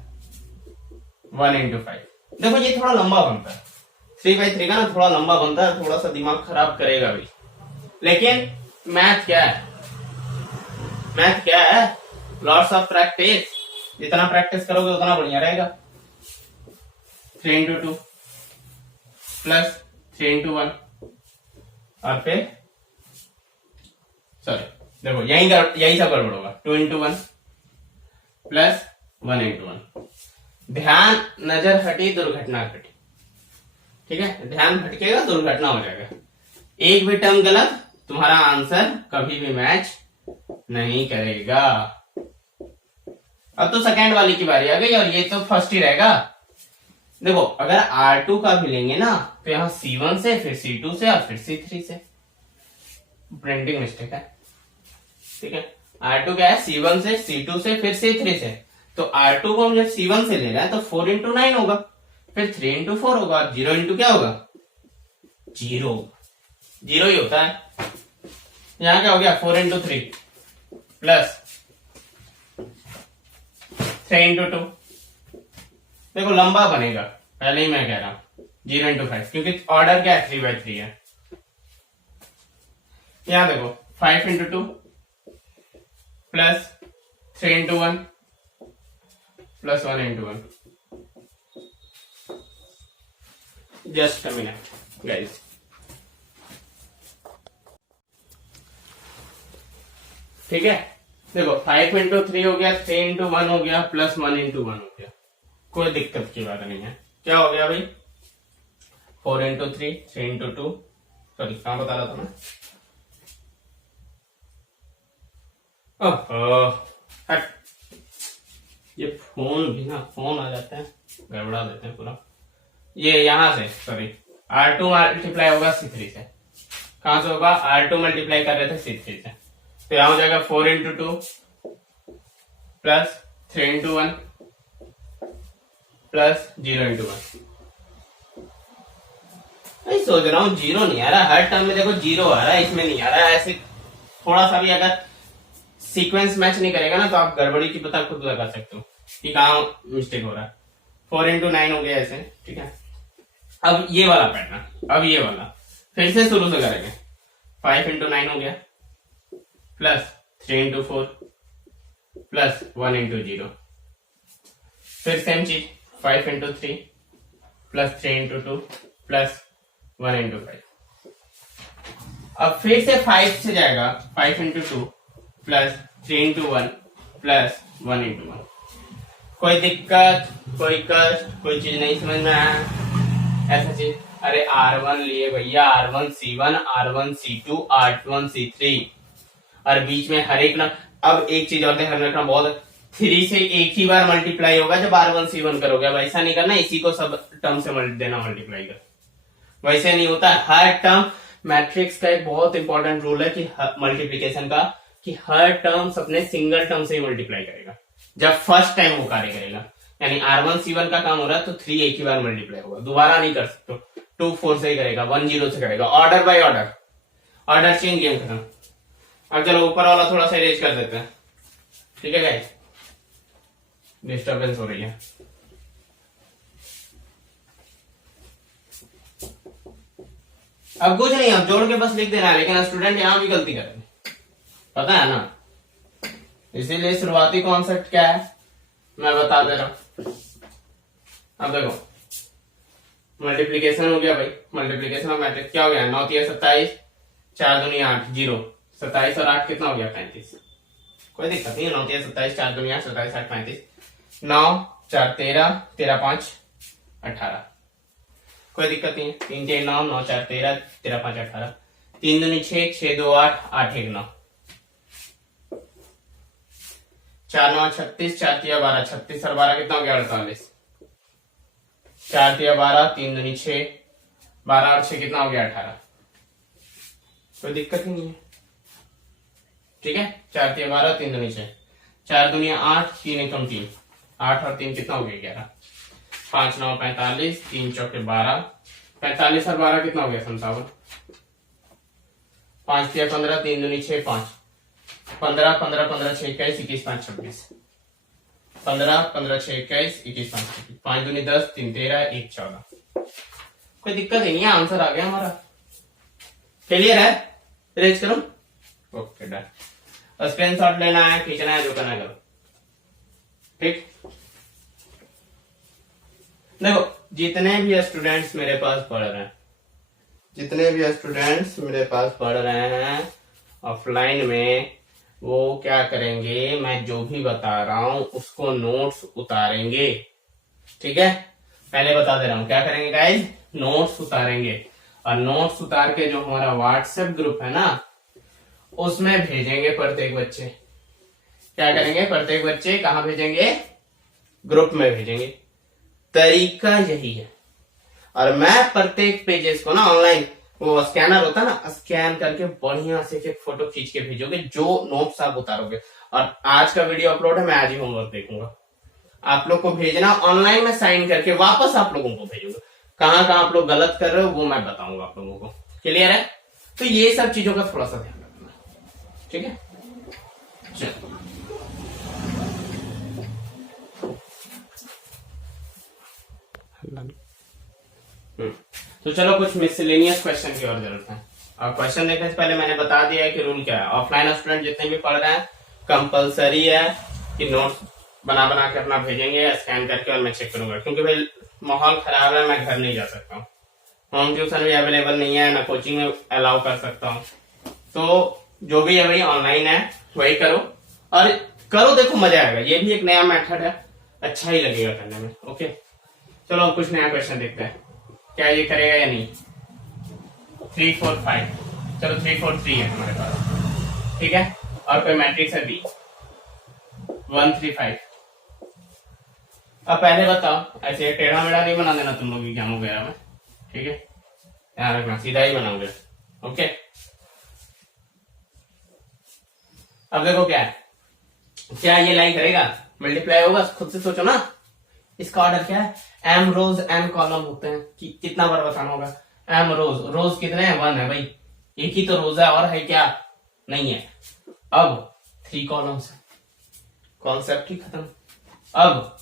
1 into 5। देखो ये थोड़ा लंबा बनता है, 3/3 का ना थोड़ा लंबा बनता है, थोड़ा सा दिमाग खराब करेगा भी, लेकिन मैथ क्या है, मैथ क्या है, लॉट्स ऑफ प्रैक्टिस, जितना प्रैक्टिस करोगे उतना बढ़िया रहेगा। 3 into 2 प्लस 3 into 1 और फिर सॉरी देखो यही सब गड़बड़ होगा। 2 into 1 प्लस 1 into 1। ध्यान नजर हटी दुर्घटना घटी, ठीक है, ध्यान भटकेगा दुर्घटना हो जाएगा। एक भी टर्म गलत तुम्हारा आंसर कभी भी मैच नहीं करेगा। अब तो सेकेंड वाली की बारी आ गई और ये तो फर्स्ट ही रहेगा। देखो अगर R2 का भी लेंगे ना तो यहाँ C1 से, फिर C2 से और फिर C3 से। प्रिंटिंग मिस्टेक है, ठीक है। R2 क्या है, C1 से, C2 से, फिर C3 से। तो R2 को हम जब C1 से ले रहे हैं तो 4 into 9 होगा, फिर 3 into 4 होगा, और 0 into क्या होगा, 0 ही होता है। यहाँ क्या हो गया, 4 into 3 प्लस 3 into 2। देखो लंबा बनेगा, पहले ही मैं कह रहा हूं 0 into 5, क्योंकि ऑर्डर क्या है, 3/3 है। यहां देखो 5 into 2 plus 3 into 1 plus 1 into 1। Just a minute guys, ठीक है। देखो 5 into 3 हो गया, 3 into 1 हो गया, प्लस 1 into 1 हो गया, कोई दिक्कत की बात नहीं है। क्या हो गया भाई, 4 into 3, 3 into 2, सॉरी कहां बता रहा था मैं, हट, ये फोन भी ना, फोन आ जाते हैं गड़बड़ा देते हैं पूरा। ये यहां से सॉरी R2 मल्टीप्लाई होगा C3 से, कहां से होगा, R2 मल्टीप्लाई कर रहे थे C3 से, तो यहां हो जाएगा 4 into 2 plus 3 into 1 plus 0 into 1। मैं सोच रहा हूँ 0 नहीं आ रहा, हर टर्म में देखो 0 आ रहा है, इसमें नहीं आ रहा है। ऐसे थोड़ा सा भी अगर सीक्वेंस मैच नहीं करेगा ना तो आप गड़बड़ी की पता खुद लगा सकते हो कि कहाँ मिस्टेक हो रहा है। 4 into 9 हो गया ऐसे, ठीक है। अब ये वाला पैटर्न, अब ये वाला फिर से शुरू से करेंगे। 5 into 9 हो गया प्लस 3 into 4 प्लस 1 into 0, फिर सेम चीज 5 into 3 plus 3 into 2 plus 1 into 5। अब फिर से 5 से जाएगा, 5 into 2 plus 3 into 1 plus 1 into 1। कोई दिक्कत, कोई कष्ट, कोई चीज नहीं समझ में आया, ऐसा चीज, अरे R1 लिए भैया, R1 C1, R1 C2, R1 C3, और बीच में हर एक ना। अब एक चीज और ध्यान रखना, बहुत 3 से एक ही बार मल्टीप्लाई होगा जब R1 C1 करोगे। अब ऐसा नहीं करना इसी को सब टर्म से देना मल्टीप्लाई कर, वैसे नहीं होता। हर टर्म, मैट्रिक्स का एक बहुत इंपॉर्टेंट रूल है कि मल्टीप्लीकेशन का, कि हर टर्म्स अपने सिंगल टर्म से ही मल्टीप्लाई करेगा जब फर्स्ट टाइम वो कार्य करेगा। यानी R1 C1 का काम हो रहा है तो 3 एक ही बार मल्टीप्लाई होगा, दोबारा नहीं कर सकते। 2 4 से ही करेगा, 1 0 से करेगा, order by order, order change, game खत्म। अब चलो ऊपर वाला थोड़ा सा इरेज कर देते हैं, ठीक है गाइस, डिस्टर्बेंस हो रही है। अब कुछ नहीं, अब जोड़ के बस लिख देना है, लेकिन स्टूडेंट यहां भी गलती करेंगे, पता है ना। इसीलिए शुरुआती कॉन्सेप्ट क्या है मैं बता दे रहा हूं। अब देखो मल्टीप्लीकेशन हो गया भाई, मल्टीप्लीकेशन ऑफ मैट्रिक्स क्या हो गया, 9 3 27, 4 दूनी 8, 0, 27 और 8 कितना हो गया, 35। कोई दिक्कत नहीं है, 9 3 27, 4 दूनी 8, 27 8 35, 9 4 13, 13 5 18, कोई दिक्कत नहीं है। 3 4 9, 9 4 13, 13 5 18, 3 दूनी 6, 6 2 8, 8 1 9, 4 9 36, 4 3 12, 36 और 12 कितना हो गया, 48, 4 3 12, 3 दूनी 6, 12 और 6 कितना हो गया, 18, कोई दिक्कत ही नहीं है, ठीक है। 4 3 12, 3 दूनी 6, 4 दूनी 8, 3 एकम 3, 8 और 3 कितना हो गया, 11, 5 9 45, 3 चौके 12, 45 और 12 कितना हो गया, 57, 5 3 15, 3 दूनी 6 5, 15 15 15 6 21, 21 5 26, 15, 15 6 21, 21 5 5 दूनी 10, 3 13, 1 14। कोई दिक्कत ही नहीं है, आंसर आ गया हमारा। क्लियर है? रेज करो। Okay done. स्क्रीन शॉट लेना है, खींचना है, जो करना है करो। ठीक, देखो जितने भी स्टूडेंट्स मेरे पास पढ़ रहे हैं, जितने भी स्टूडेंट्स मेरे पास पढ़ रहे हैं ऑफलाइन में, वो क्या करेंगे, मैं जो भी बता रहा हूं उसको नोट्स उतारेंगे। ठीक है, पहले बता दे रहा हूं क्या करेंगे गाइस, नोट्स उतारेंगे। और नोट्स उतार के जो हमारा व्हाट्सएप ग्रुप है ना, उसमें भेजेंगे प्रत्येक बच्चे। क्या करेंगे, प्रत्येक बच्चे कहां भेजेंगे, ग्रुप में भेजेंगे। तरीका यही है। और मैं प्रत्येक पेजेस को ना ऑनलाइन, वो स्कैनर होता है ना, स्कैन करके बढ़िया से एक फोटो खींच के भेजोगे, जो नोट्स आप उतारोगे। और आज का वीडियो अपलोड है, मैं आज ही होमवर्क देखूंगा। आप लोग को भेजना ऑनलाइन में साइन करके वापस आप लोगों को भेजूंगा। कहां कहां आप लोग गलत कर रहे हो वो मैं बताऊंगा आप लोगों को। क्लियर है? तो ये सब चीजों का थोड़ा सा ध्यान रखना। ठीक है, चलो तो चलो कुछ मिसलेनियस क्वेश्चन की और जरूरत है। और क्वेश्चन देखने से पहले मैंने बता दिया है कि रूल क्या है। ऑफलाइन स्टूडेंट जितने भी पढ़ रहे हैं, कंपलसरी है कि नोट्स बना बना के अपना भेजेंगे स्कैन करके, और मैं चेक करूंगा। क्योंकि भाई माहौल खराब है, मैं घर नहीं जा सकता हूँ, होम ट्यूशन भी अवेलेबल नहीं है, मैं कोचिंग में अलाउ कर सकता हूँ। तो जो भी है भाई ऑनलाइन है वही करो, और करो, देखो मजा आएगा। ये भी एक नया मेथड है, अच्छा ही लगेगा करने में। ओके, चलो अब कुछ नया क्वेश्चन देखते हैं, क्या ये करेगा या नहीं। 3 4 5, चलो 3 4 3 है हमारे पास। ठीक है, और कोई मैट्रिक्स है B 1 3 5। अब पहले बताओ, ऐसे टेढ़ा मेढ़ा नहीं बना देना तुम लोग एग्जाम वगैरह में। ठीक है, ध्यान रखना, सीधा ही बनाओगे। ओके, अब देखो क्या है, क्या ये लाइन करेगा, मल्टीप्लाई होगा, खुद से सोचो ना। इसका ऑर्डर क्या है, m रोज n कॉलम होते हैं, कि कितना बार बताना होगा। m रोज, रोज कितने हैं, 1 है भाई, एक ही तो रोज है, और है क्या, नहीं है। अब 3 कॉलम्स है, कॉन्सेप्ट ही खत्म। अब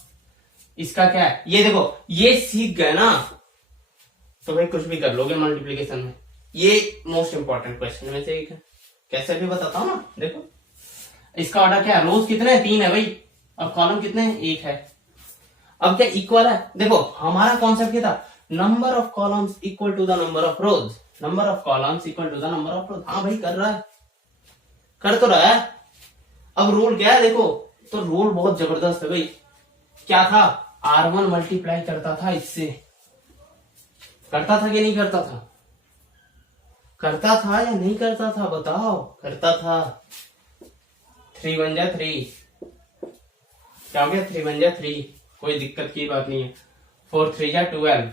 इसका क्या है, ये देखो, ये सीख गए ना तो भाई कुछ भी कर लोगे मल्टीप्लीकेशन में। ये मोस्ट इंपॉर्टेंट क्वेश्चन में से एक है, कैसे भी बताता हूं ना। देखो इसका ऑर्डर क्या है, रोज कितने हैं, 3 है भाई, और कॉलम कितने हैं, 1 है। अब क्या इक्वल है, देखो हमारा कॉन्सेप्ट क्या था, number of columns equal to the number of rows, number of columns equal to the number of rows. हाँ भाई कर रहा है, कर तो रहा है। अब रूल क्या है, देखो तो रूल बहुत जबरदस्त है भाई। क्या था, R1 मल्टीप्लाई करता था इससे, करता था कि नहीं करता था, करता था या नहीं करता था, बताओ। करता था। 3 1 जा 3, क्या हो गया, 3 1 जा 3, कोई दिक्कत की बात नहीं है। 4 3 जा 12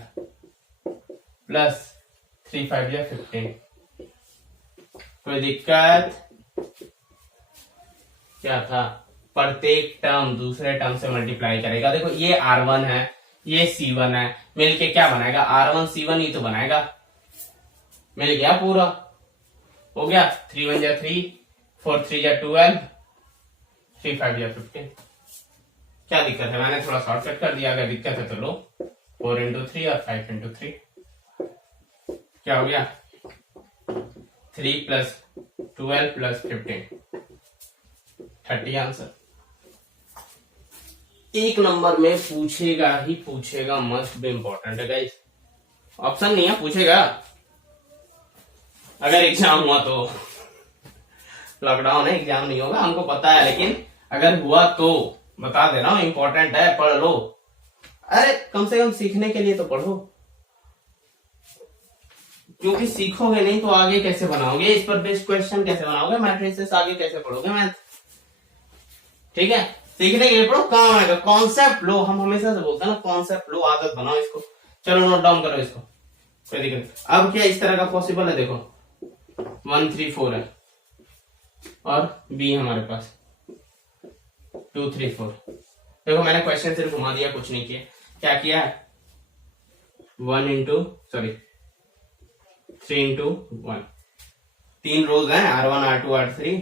प्लस 3 5 जा 15, कोई दिक्कत। क्या था, प्रत्येक टर्म दूसरे टर्म से मल्टीप्लाई करेगा। देखो ये R1 है, ये C1 है, मिलके क्या बनाएगा, R1 C1 ही तो बनाएगा। मिल गया पूरा, हो गया। 3 1 जा 3, 4 3 जा 12, 3 5 जा 15। क्या दिक्कत है, मैंने थोड़ा शॉर्टकट कर दिया, अगर दिक्कत है तो लो। 4 इंटू 3 और 5 इंटू 3, क्या हो गया, 3 प्लस 12 प्लस 15, 30 आंसर। एक नंबर में पूछेगा ही पूछेगा, मस्ट बी इंपॉर्टेंट है गाइस, ऑप्शन नहीं है, पूछेगा। अगर एग्जाम हुआ तो, लॉकडाउन है, एग्जाम नहीं होगा हमको पता है, लेकिन अगर हुआ तो बता दे रहा हूं, इंपॉर्टेंट है, पढ़ लो। अरे कम से कम सीखने के लिए तो पढ़ो, क्योंकि सीखोगे नहीं तो आगे कैसे बनाओगे, इस पर बेस्ड क्वेश्चन कैसे बनाओगे, मैट्रिसेस आगे कैसे पढ़ोगे मैथ। ठीक है, सीखने के लिए पढ़ो, काम आएगा। कॉन्सेप्ट लो, हम हमेशा से बोलते हैं ना, कॉन्सेप्ट लो, आदत बनाओ इसको। चलो नोट डाउन करो इसको, कोई दिक्कत नहीं। अब क्या इस तरह का पॉसिबल है, देखो 1 3 4 है, और बी हमारे पास 2 3 4। देखो मैंने क्वेश्चन सिर्फ घुमा दिया, कुछ नहीं किया। क्या किया है, 1 इंटू सॉरी 3 इंटू 1, 3 रोज हैं, R1 R2 R3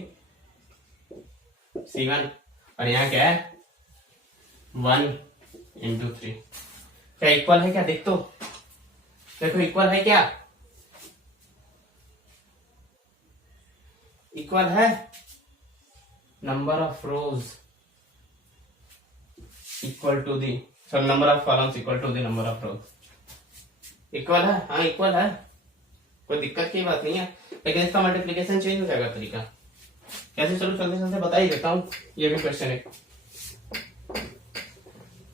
C1, और यहाँ क्या है 1 into 3 क्या इक्वल है क्या? देख तो, देखो इक्वल है क्या? इक्वल है। Number of rows equal to the, sorry number of columns equal to the number of rows. Equal है, हाँ इक्वल है, कोई दिक्कत की बात नहीं है। लेकिन इसका मल्टीप्लीकेशन चेंज हो जाएगा तरीका कैसे? चलो चलते चलते बता ही देता हूँ। ये भी क्वेश्चन है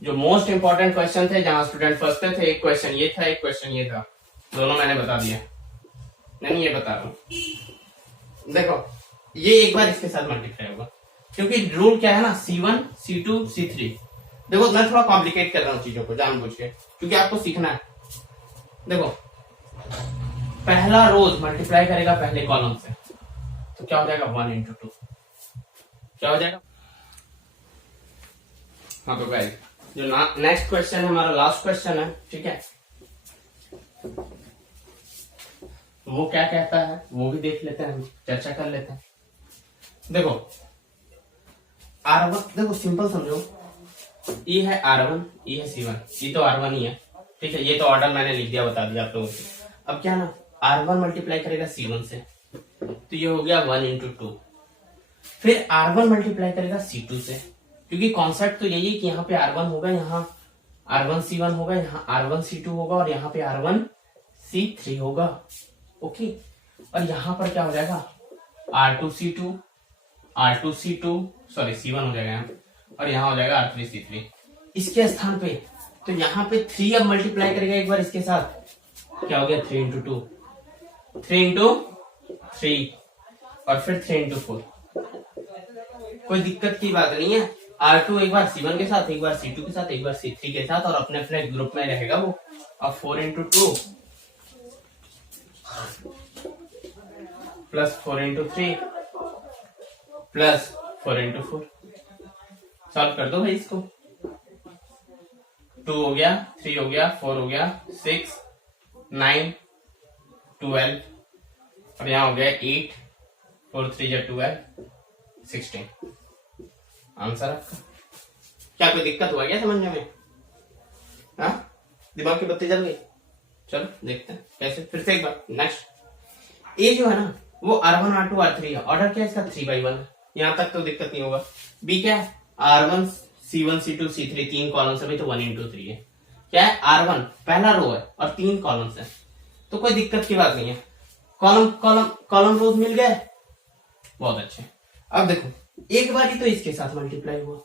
जो मोस्ट इंपॉर्टेंट क्वेश्चन थे, जहां स्टूडेंट फंसते थे। एक क्वेश्चन ये था, एक क्वेश्चन ये था, दोनों मैंने बता दिया। नहीं ये बता रहा हूं, देखो ये एक बार इसके साथ मल्टीप्लाई होगा, क्योंकि रूल क्या है ना, C1 C2 C3। देखो मैं थोड़ा कॉम्प्लिकेट कर रहा हूँ चीजों को जानबूझ के, क्योंकि आपको सीखना है। देखो पहला रोज मल्टीप्लाई करेगा पहले कॉलम से, तो क्या हो जाएगा 1 into 2, क्या हो जाएगा? हाँ तो गाइस जो नेक्स्ट क्वेश्चन है हमारा लास्ट क्वेश्चन है, ठीक है, वो क्या कहता है वो भी देख लेते हैं, चर्चा कर लेते हैं। देखो R1, देखो सिंपल समझो, ये है R1, ये है C1, ये तो R1 ही है, ठीक है, ये तो ऑर्डर मैंने लिख दिया, बता दिया आप लोगों को। अब क्या ना, R1 मल्टीप्लाई करेगा C1 से, तो ये हो गया 1 into 2। फिर R1 मल्टीप्लाई करेगा C2 से, क्योंकि कॉन्सेप्ट तो यही है कि यहाँ पे R1 होगा, यहाँ R1 C1 होगा, यहाँ R1 C2 होगा, और यहाँ पे R1 C3 होगा। ओके, और यहाँ पर क्या हो जाएगा, R2 C2, R2 C2, sorry C1 हो जाएगा यहाँ, और यहाँ हो जाएगा R3 C3 इसके स्थान पे। तो यहाँ पे 3 अब मल्टीप्लाई करेगा एक बार इसके साथ, क्या हो गया 3 into 2, 3 into 3, और फिर 3 into 4। कोई दिक्कत की बात नहीं है। R2 एक बार C1 के साथ, एक बार C2 के साथ, एक बार C3 के साथ, और अपने अपने ग्रुप में रहेगा वो। अब 4 into 2 plus 4 into 3 plus 4 into 4, solve कर दो भाई इसको। 2 हो गया, 3 हो गया, 4 हो गया, 6 9 12, और यहाँ हो गया 8, 4 3 12 16। आंसर आपका। क्या कोई दिक्कत हुआ क्या समझने में? हाँ, दिमाग की बत्ती जल गई? चलो देखते हैं कैसे, फिर से एक बार। नेक्स्ट, ए जो है ना वो R1 R2 R3 है, ऑर्डर क्या है इसका 3/1 है, यहाँ तक तो दिक्कत नहीं होगा। बी क्या है, R1 C1 C2 C3, 3 column से, भाई तो 1 into 3 है। क्या है, R1 पहला रो है और 3 कॉलम है, तो कोई दिक्कत की बात नहीं है। कॉलम रोज मिल गए, बहुत अच्छे। अब देखो एक बार ही तो इसके साथ मल्टीप्लाई हुआ,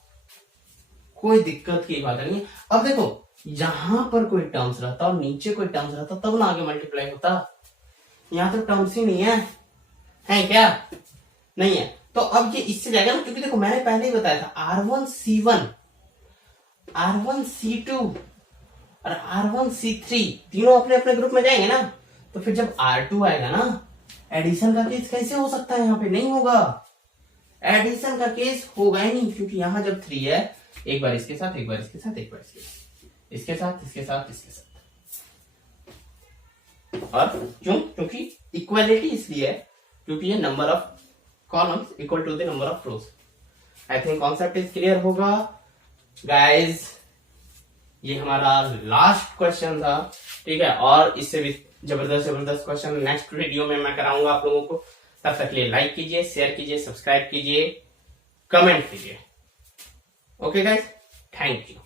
कोई दिक्कत की बात नहीं है। अब देखो यहां पर कोई टर्म्स रहता और नीचे कोई टर्म्स रहता तब ना आगे मल्टीप्लाई होता, यहाँ तो टर्म्स ही नहीं है क्या? नहीं है, तो अब ये इससे जाएगा ना, क्योंकि देखो मैंने पहले ही बताया था R1 C1, R1 C2 और R1 C3 तीनों अपने अपने ग्रुप में जाएंगे ना, तो फिर जब R2 आएगा ना, एडिशन का केस कैसे हो सकता है? यहाँ पे नहीं होगा, एडिशन का केस होगा ही नहीं, क्योंकि यहाँ जब 3 है, एक बार इसके साथ, एक बार इसके साथ, एक बार इसके साथ, इसके साथ, इसके साथ, इसके साथ। और क्यों? क्योंकि इक्वालिटी इसलिए है क्योंकि ये number of columns equal to the number of rows. I think concept is clear होगा गाइज। ये हमारा लास्ट क्वेश्चन था, ठीक है, और इससे भी जबरदस्त क्वेश्चन नेक्स्ट वीडियो में मैं कराऊंगा आप लोगों को। तब तक के लिए लाइक कीजिए, शेयर कीजिए, सब्सक्राइब कीजिए, कमेंट कीजिए। Okay guys, thank you.